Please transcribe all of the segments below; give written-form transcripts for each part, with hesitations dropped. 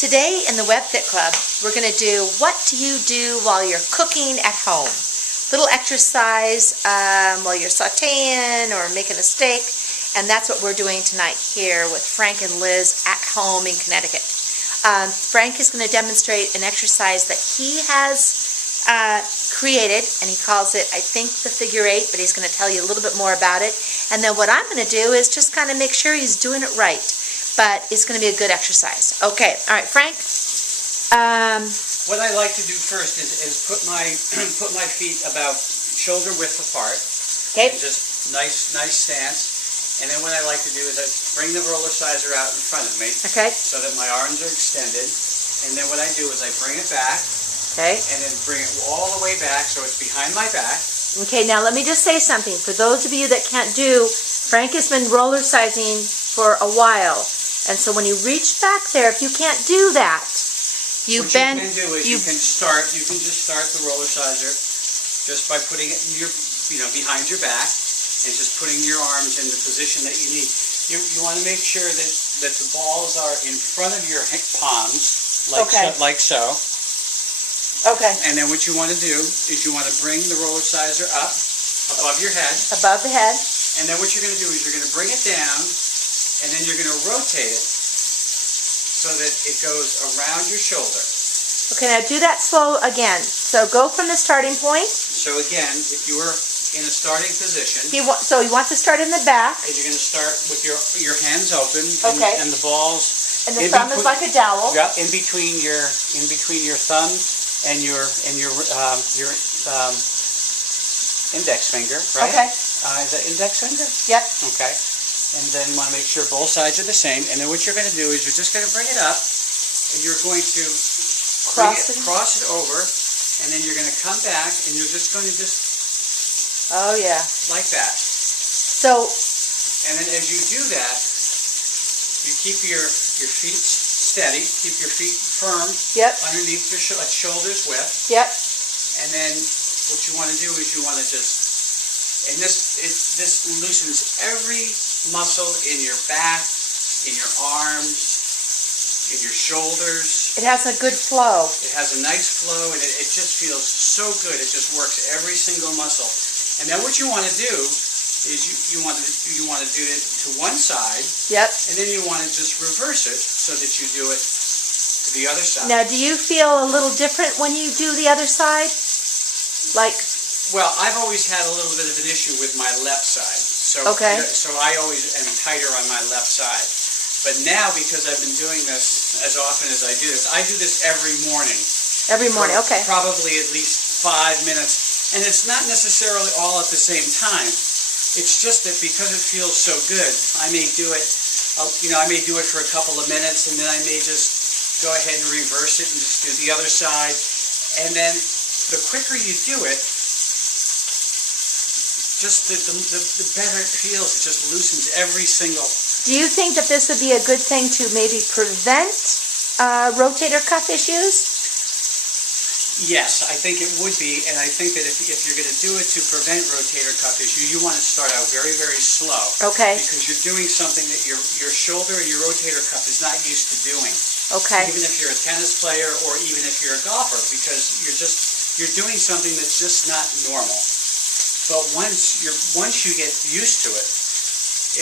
Today in the WebFit Club, we're going to do what do you do while you're cooking at home. Little exercise while you're sauteing or making a steak, and that's what we're doing tonight here with Frank and Liz at home in Connecticut. Frank is going to demonstrate an exercise that he has created, and he calls it, I think, the figure eight, but he's going to tell you a little bit more about it. And then what I'm going to do is just kind of make sure he's doing it right. But it's going to be a good exercise. Okay, all right, Frank. What I like to do first is put my feet about shoulder width apart. Okay. Just nice stance. And then what I like to do is I bring the RollerSizeR out in front of me. Okay. So that my arms are extended. And then what I do is I bring it back. Okay. And then bring it all the way back so it's behind my back. Okay, now let me just say something. For those of you that can't do, Frank has been rollersizing for a while. And so when you reach back there, if you can't do that, you bend. What you can do is you can just start the RollerSizeR just by putting it behind your back and just putting your arms in the position that you need. You want to make sure that the balls are in front of your palms, like so. Okay. And then what you want to do is you want to bring the RollerSizeR up above your head. Above the head. And then what you're going to do is you're going to bring it down. And then you're going to rotate it so that it goes around your shoulder. Okay, now do that slow again. So go from the starting point. So again, if you were in a starting position. So you want to start in the back. And you're going to start with your hands open. Okay. And the balls. And the thumb is like a dowel. Yeah, in between your thumb and your index finger, right? Okay. Is that index finger? Yep. Okay. And then you want to make sure both sides are the same. And then what you're going to do is you're just going to bring it up, and you're going to cross it over, and then you're going to come back, and you're just going to oh yeah, like that. So. And then as you do that, you keep your feet steady, keep your feet firm. Yep. Underneath your shoulders width. Yep. And then what you want to do is you want to just, and this loosens every muscle in your back, in your arms, in your shoulders. It has a good flow. It has a nice flow, and it just feels so good. It just works every single muscle. And then what you want to do is you want to do it to one side. Yep. And then you want to just reverse it so that you do it to the other side. Now, do you feel a little different when you do the other side? Like. Well, I've always had a little bit of an issue with my left side. So, so I always am tighter on my left side. But now, because I've been doing this as often as I do this every morning. Every morning, okay. Probably at least 5 minutes. And it's not necessarily all at the same time. It's just that because it feels so good, I may do it, I may do it for a couple of minutes, and then I may just go ahead and reverse it and just do the other side. And then the quicker you do it, just the better it feels. It just loosens every single. Do you think that this would be a good thing to maybe prevent rotator cuff issues? Yes, I think it would be, and I think that if you're going to do it to prevent rotator cuff issues, you want to start out very, very slow. Okay. Because you're doing something that your shoulder and your rotator cuff is not used to doing. Okay. Even if you're a tennis player or even if you're a golfer, because you're doing something that's just not normal. But once you get used to it,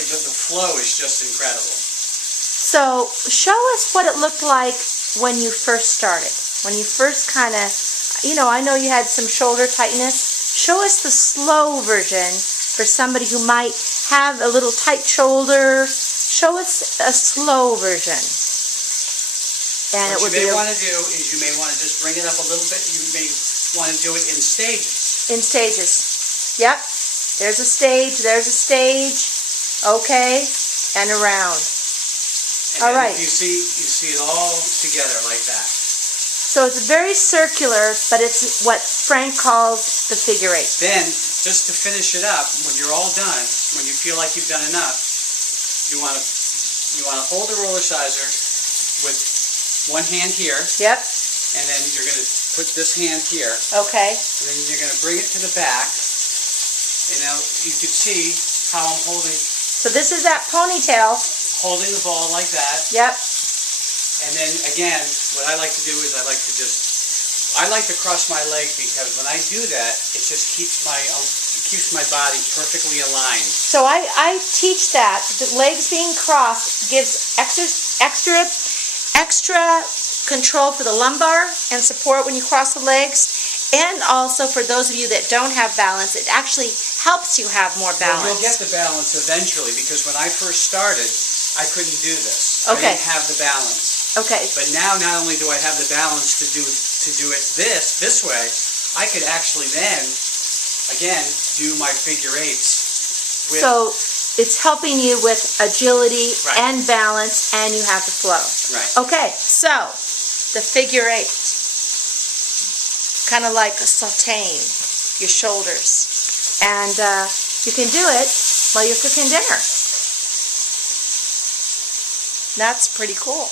the flow is just incredible. So show us what it looked like when you first started. When you first kind of, I know you had some shoulder tightness. Show us the slow version for somebody who might have a little tight shoulder. Show us a slow version. And what you may want to do is you may want to just bring it up a little bit. You may want to do it in stages. In stages. Yep, there's a stage, okay, and around. And all right. You see it all together like that. So it's very circular, but it's what Frank calls the figure eight. Then, just to finish it up, when you're all done, when you feel like you've done enough, you want to hold the RollerSizeR with one hand here. Yep. And then you're going to put this hand here. Okay. And then you're going to bring it to the back. And now you can see how I'm holding. So this is that ponytail. Holding the ball like that. Yep. And then again, what I like to do is I like to cross my leg, because when I do that, it just keeps my body perfectly aligned. So I teach that the legs being crossed gives extra control for the lumbar and support when you cross the legs. And also for those of you that don't have balance, it actually helps you have more balance. Well, you'll get the balance eventually, because when I first started, I couldn't do this. Okay. I didn't have the balance. Okay. But now, not only do I have the balance to do it this way, I could actually then, again, do my figure eights. So it's helping you with agility Right. and balance, and you have the flow. Right. Okay, so the figure eight, kind of like sauteing your shoulders, and you can do it while you're cooking dinner. That's pretty cool.